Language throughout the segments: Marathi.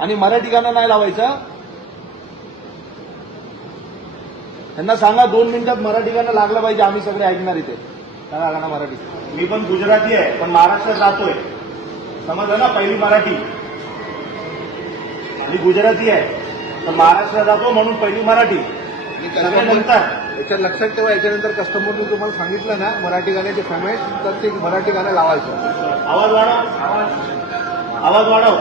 आणि मराठी गाणं नाही लावायचं. त्यांना सांगा 2 मिनिटात मराठी गाणं लागलं पाहिजे, आम्ही सगळे ऐकणार इथे. सांगा गाणं मराठी. मी पण गुजराती आहे, पण महाराष्ट्रात राहतोय, समजलं ना. पहिली मराठी. मी गुजराती आहे तर महाराष्ट्रात जातो म्हणून पहिली मराठी. याच्यात लक्षात ठेवा, याच्यानंतर कस्टमरने तुम्हाला सांगितलं ना मराठी गाण्याचे फरमाईश, तर ते मराठी गाणं लावायचं. आवाज वाढव, आवाज वाढव.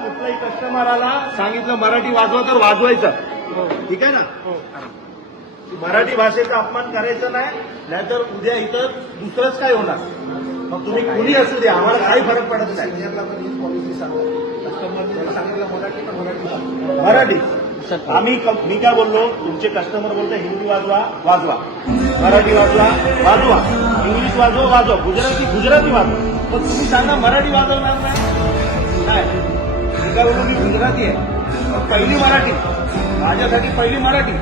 कुठल्याही कस्टमराला सांगितलं मराठी वाजवा तर वाजवायचं, ठीक आहे ना. मराठी भाषेचा अपमान करायचं नाही, नाहीतर उद्या इथं दुसरंच काय होणार. मग तुम्ही कुणी असू द्या, आम्हाला काही फरक पडत नाही. पॉलिसी सांगितलं मराठी तर मराठी. मी काय बोललो, तुमचे कस्टमर बोलतो हिंदी वाजवा वाजवा, मराठी वाजवा वाजवा, इंग्लिश वाजवा वाजवा, गुजराती वाजवा. पण तुम्ही सांगा मराठी वाजवणार नाही. मी काय बोललो, मी गुजराती आहे, पहिली मराठी. माझ्यासाठी पहिली मराठी.